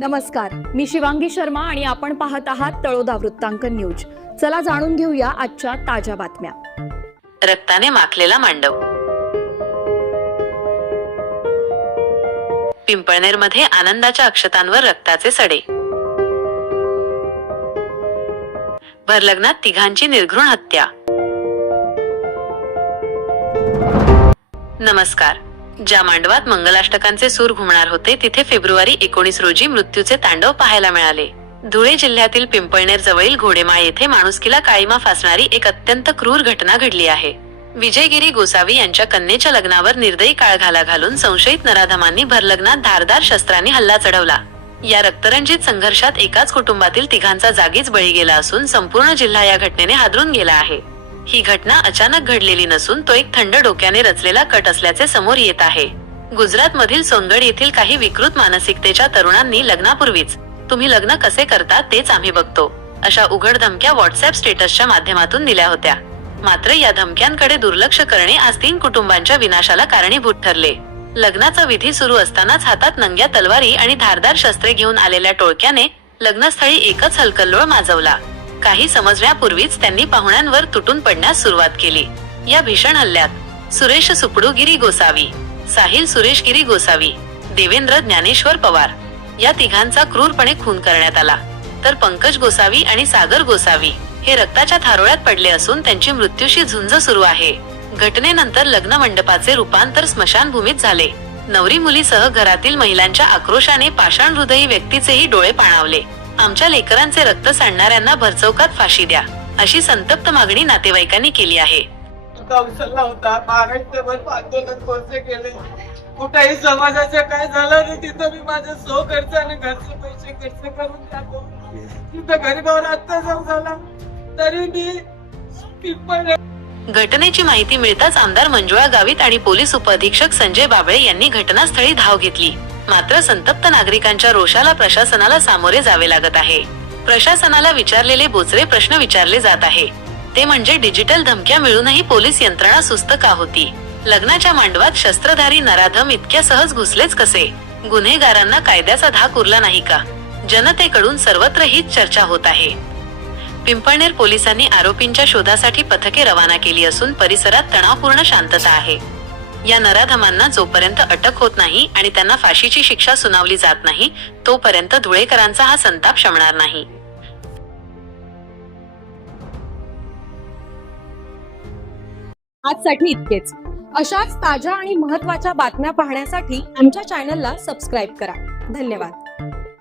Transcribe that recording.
नमस्कार, मी शिवांगी शर्मा आणि आपण पाहत आहात तळोदा वृत्तांकन न्यूज। चला जाणून घेऊया आजच्या ताज्या बातम्या। रक्ताने माखलेला मांडव। पिंपळनेरमध्ये आनंदाच्या अक्षतांवर रक्ताचे सडे। भरलग्नात तिघांची निर्घृण हत्या। नमस्कार। ज्या मांडवात मंगलाष्टकांचे सूर घुमणार होते तिथे फेब्रुवारी 19 रोजी मृत्यूचे तांडव पाहायला मिळाले। धुळे जिल्ह्यातील पिंपळनेर जवळील घोडेमाळ येथे माणुसकीला काळीमा फासणारी एक अत्यंत क्रूर घटना घडली आहे। विजयगिरी गोसावी यांच्या कन्येच्या लग्नावर निर्दयी काळघाला घालून संशयित नराधमांनी भरलग्नात धारदार शस्त्रांनी हल्ला चढवला। या रक्तरंजित संघर्षात एकाच कुटुंबातील तिघांचा जागीच बळी गेला असून संपूर्ण जिल्हा या घटनेने हादरून गेला आहे। ही घटना अचानक घडलेली नसून तो एक थंड डोक्याने रचलेला कट असल्याचे समोर येत आहे। गुजरात मधील सोनगढ येथील काही विकृत मानसिकतेच्या तरुणांनी लग्नापूर्वीच तुम्ही लग्न कसे करता तेच आम्ही बघतो अशा उघड धमक्या व्हॉट्सअप स्टेटसच्या माध्यमातून दिल्या होत्या। मात्र या धमक्यांकडे दुर्लक्ष करणे आज 3 कुटुंबांच्या विनाशाला कारणीभूत ठरले। लग्नाचा विधी सुरू असतानाच हातात नंग्या तलवारी आणि धारदार शस्त्रे घेऊन आलेल्या टोळक्याने लग्नस्थळी एकच हलकल्लोळ माजवला। काही समजण्यापूर्वीच त्यांनी पाहुण्यांवर तुटून पडण्यास सुरुवात केली। या भीषण हल्ल्यात सुरेश सुपडूगिरी गोसावी, साहिल सुरेश गिरी गोसावी, देवेंद्र ज्ञानेश्वर पवार या तिघांचा क्रूरपणे खून करण्यात आला, तर पंकज गोसावी आणि सागर गोसावी हे रक्ताच्या थारोळ्यात पडले असून त्यांची मृत्यूशी झुंज सुरू आहे। घटनेनंतर लग्न मंडपाचे रूपांतर स्मशानभूमीत झाले। नवरी मुलीसह घरातील महिलांच्या आक्रोशाने पाषाण हृदयी व्यक्तीचेही डोळे पाणावले। आमच्या लेकरांचे रक्त सांडणाऱ्यांना भरचौकात फाशी द्या अशी संतप्त मागणी नातेवाईकांनी केली आहे। कुठेही समाजाचं काय झालं नाही तिथं मी माझे सो खर्च आणि घरचे पैसे खर्च करून टाकतो। तिथं गरीबावर अत्याचार झाला तरी मी घटनेची माहिती मिळताच आमदार मंजुळा गावित आणि पोलीस उपअधीक्षक संजय बाबळे यांनी घटनास्थळी धाव घेतली। मात्र संतप्त नागरिकांच्या रोषाला प्रशासनाला सामोरे जावे लागत आहे। प्रशासनाला विचारलेले बोचरे प्रश्न विचारले जात आहे, ते म्हणजे डिजिटल धमक्या मिळूनही पोलीस यंत्रणा सुस्त का होती? लग्नाच्या मांडवात शस्त्रधारी नराधम इतक्या सहज घुसलेच कसे? गुन्हेगारांना कायद्याचा धाक उरला नाही का? जनतेकडून सर्वत्र हीच चर्चा होत आहे। पिंपळनेर पोलिसांनी आरोपींच्या शोधासाठी पथके रवाना केली असून परिसरात तणावपूर्ण शांतता आहे। या नराधमांना जोपर्यंत अटक होत नाही आणि त्यांना फाशीची शिक्षा सुनावली जात नाही तोपर्यंत धुळेकरांचा हा संताप शमणार नाही। आजसाठी इतकेच। अशाच ताज्या आणि महत्त्वाच्या बातम्या पाहण्यासाठी आमच्या चॅनलला सबस्क्राइब करा। धन्यवाद।